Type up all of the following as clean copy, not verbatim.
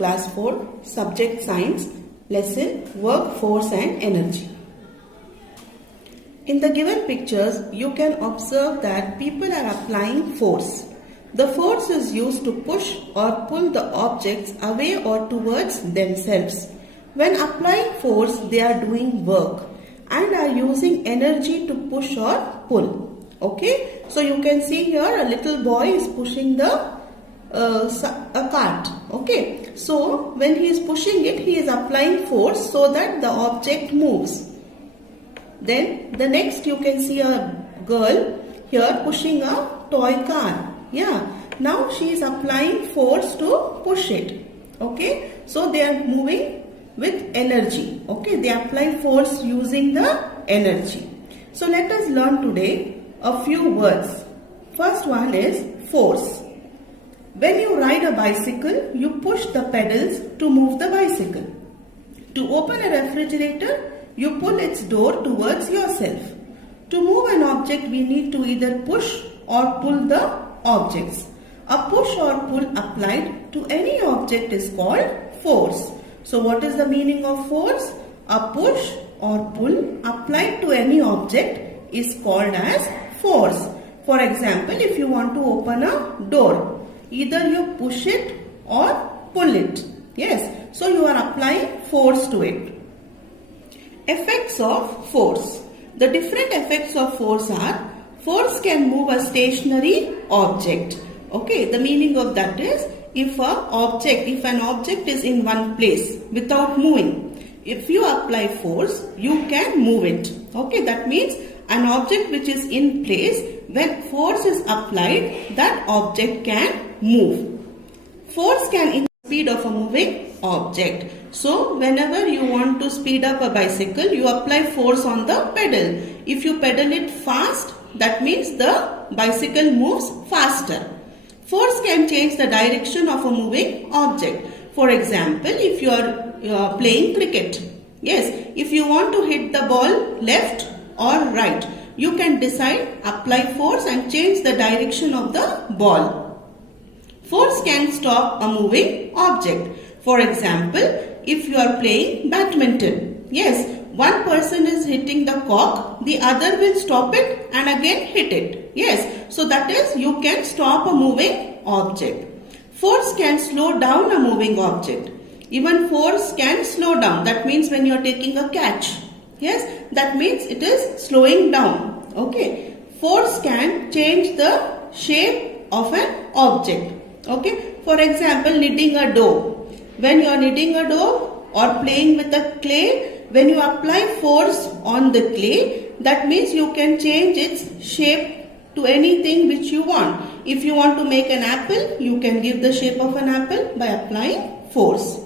Class 4, Subject Science, Lesson Work, Force and Energy. In the given pictures, you can observe that people are applying force. The force is used to push or pull the objects away or towards themselves. When applying force, they are doing work and are using energy to push or pull. Okay, so you can see here a little boy is pushing a cart. Okay, so when he is pushing it, he is applying force so that the object moves. Then the next you can see a girl here pushing a toy car. Yeah, now she is applying force to push it. Okay, so they are moving with energy. Okay, they apply force using the energy. So let us learn today a few words. First one is force. When you ride a bicycle, you push the pedals to move the bicycle. To open a refrigerator, you pull its door towards yourself. To move an object, we need to either push or pull the objects. A push or pull applied to any object is called force. So what is the meaning of force? A push or pull applied to any object is called as force. For example, if you want to open a door, either you push it or pull it. Yes, so you are applying force to it. Effects of force. The different effects of force are: force can move a stationary object. Okay, the meaning of that is if an object is in one place without moving, if you apply force, you can move it. Okay, that means an object which is in place, when force is applied, that object can move. Force can increase the speed of a moving object. So whenever you want to speed up a bicycle, you apply force on the pedal. If you pedal it fast, that means the bicycle moves faster. Force can change the direction of a moving object. For example, if you are playing cricket, yes, if you want to hit the ball left or right, you can decide, apply force and change the direction of the ball. Force can stop a moving object. For example, if you are playing badminton, yes, one person is hitting the cock, the other will stop it and again hit it. Yes, so that is, you can stop a moving object. Force can slow down a moving object. Even force can slow down. That means when you are taking a catch, yes, that means it is slowing down. Okay, force can change the shape of an object. Okay, for example, kneading a dough. When you are kneading a dough or playing with the clay, when you apply force on the clay, that means you can change its shape to anything which you want. If you want to make an apple, you can give the shape of an apple by applying force.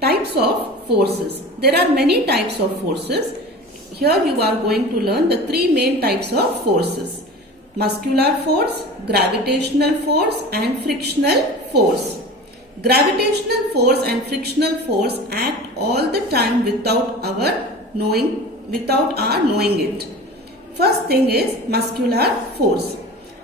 Types of forces. There are many types of forces. Here you are going to learn the three main types of forces: muscular force, gravitational force and frictional force. Gravitational force and frictional force act all the time without our knowing it. First thing is muscular force.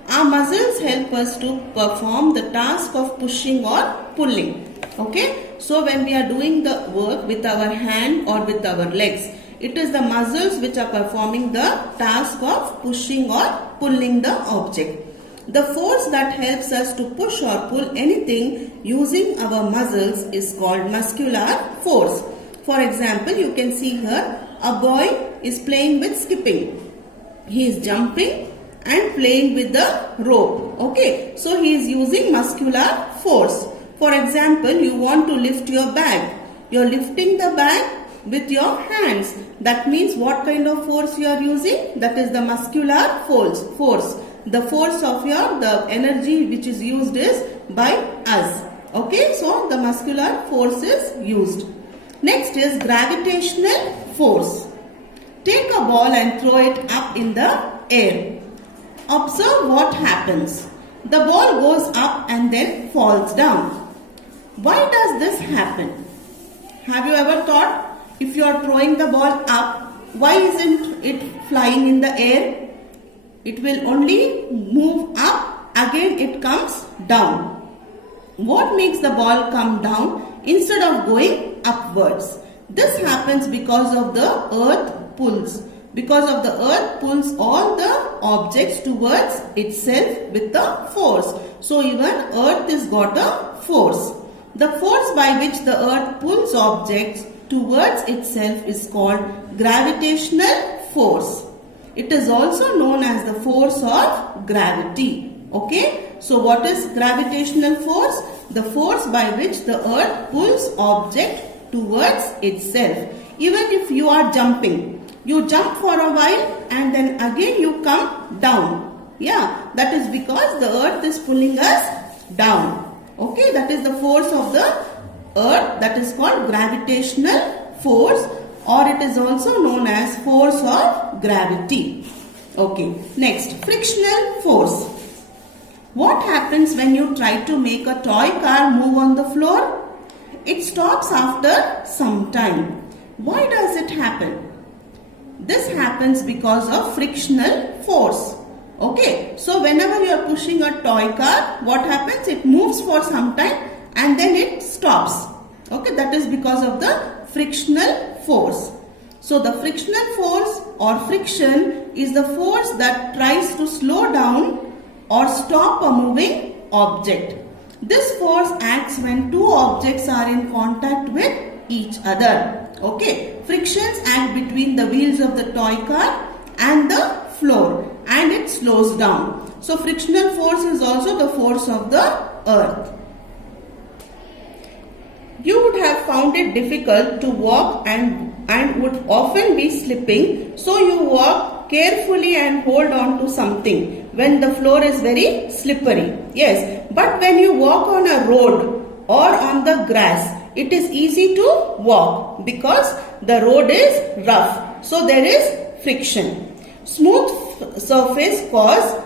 Our muscles help us to perform the task of pushing or pulling. Okay, so when we are doing the work with our hand or with our legs, it is the muscles which are performing the task of pushing or pulling the object. The force that helps us to push or pull anything using our muscles is called muscular force. For example, you can see here a boy is playing with skipping. He is jumping and playing with the rope. Okay, so he is using muscular force. For example, you want to lift your bag. You are lifting the bag with your hands. That means what kind of force you are using? That is the muscular force. The force of the energy which is used is by us. Okay, so the muscular force is used. Next is gravitational force. Take a ball and throw it up in the air. Observe what happens. The ball goes up and then falls down. Why does this happen? Have you ever thought, if you are throwing the ball up, why isn't it flying in the air? It will only move up, again it comes down. what makes the ball come down instead of going upwards? This happens because of the earth pulls. Because of the earth pulls all the objects towards itself with a force. So even earth has got a force. The force by which the earth pulls objects towards itself is called gravitational force. It is also known as the force of gravity. Okay. So what is gravitational force? The force by which the earth pulls object towards itself. Even if you are jumping, you jump for a while and then again you come down. Yeah, that is because the earth is pulling us down. Okay, that is the force of the earth, that is called gravitational force, or it is also known as force of gravity. Okay, next, frictional force. What happens when you try to make a toy car move on the floor? It stops after some time. Why does it happen? This happens because of frictional force. Okay, so whenever you are pushing a toy car, what happens? It moves for some time and then it stops. Okay, that is because of the frictional force. So the frictional force or friction is the force that tries to slow down or stop a moving object. This force acts when two objects are in contact with each other. Okay, frictions act between the wheels of the toy car and the floor and it slows down. So frictional force is also the force of the earth. You would have found it difficult to walk and would often be slipping. So you walk carefully and hold on to something when the floor is very slippery. Yes, but when you walk on a road or on the grass, it is easy to walk because the road is rough. So there is friction. Smooth surface cause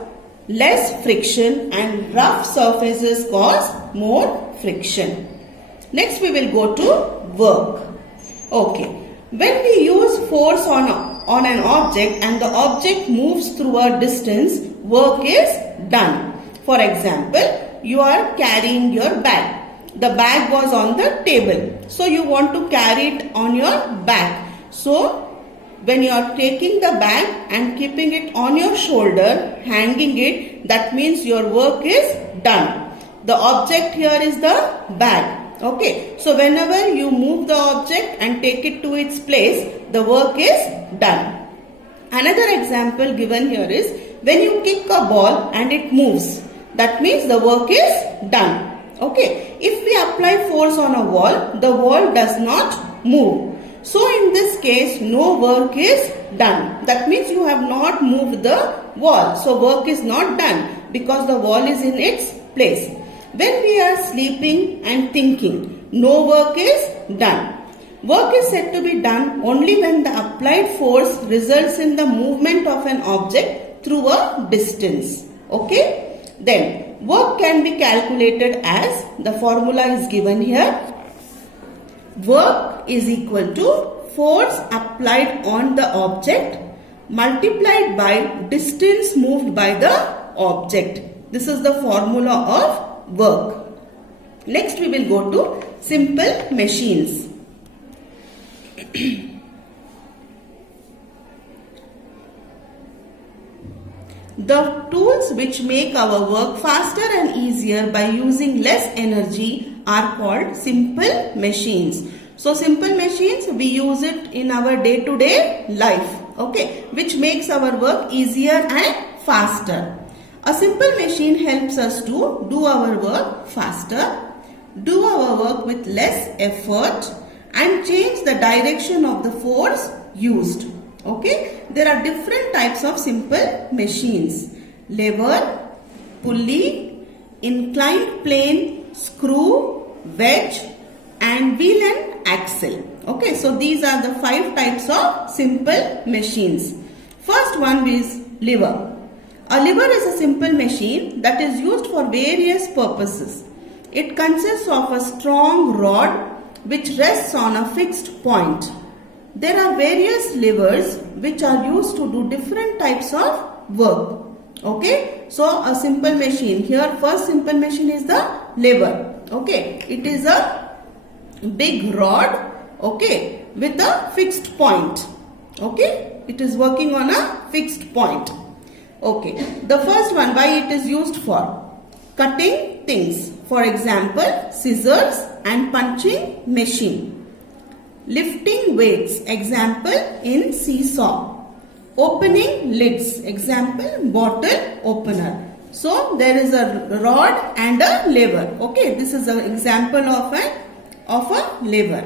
less friction and rough surfaces cause more friction. Next we will go to work. Okay, when we use force on an object and the object moves through a distance, work is done. For example, you are carrying your bag. The bag was on the table. So you want to carry it on your back. So when you are taking the bag and keeping it on your shoulder, hanging it, that means your work is done. The object here is the bag. Okay, so whenever you move the object and take it to its place, the work is done. Another example given here is when you kick a ball and it moves, that means the work is done. Okay, if we apply force on a wall, the wall does not move. So in this case, no work is done. That means you have not moved the wall. So work is not done because the wall is in its place. When we are sleeping and thinking, no work is done. Work is said to be done only when the applied force results in the movement of an object through a distance. Okay? Then work can be calculated as the formula is given here. Work is equal to force applied on the object multiplied by distance moved by the object. This is the formula of work. Next we will go to simple machines. The tools which make our work faster and easier by using less energy are called simple machines. So simple machines, we use it in our day-to-day life, okay, which makes our work easier and faster. A simple machine helps us to do our work faster, do our work with less effort and change the direction of the force used. Okay, there are different types of simple machines: lever, pulley, inclined plane, screw, wedge and wheel and axle. Okay, so these are the 5 types of simple machines. First one is lever. A lever is a simple machine that is used for various purposes. It consists of a strong rod which rests on a fixed point. There are various levers which are used to do different types of work. Okay, so a simple machine. Here first simple machine is the lever. Okay, it is a big rod, okay, with a fixed point. Okay, it is working on a fixed point. Okay, the first one, why it is used for? Cutting things. For example, scissors and punching machine. Lifting weights. Example, in seesaw. Opening lids. Example, bottle opener. So there is a rod and a lever. Okay, this is an example of a lever.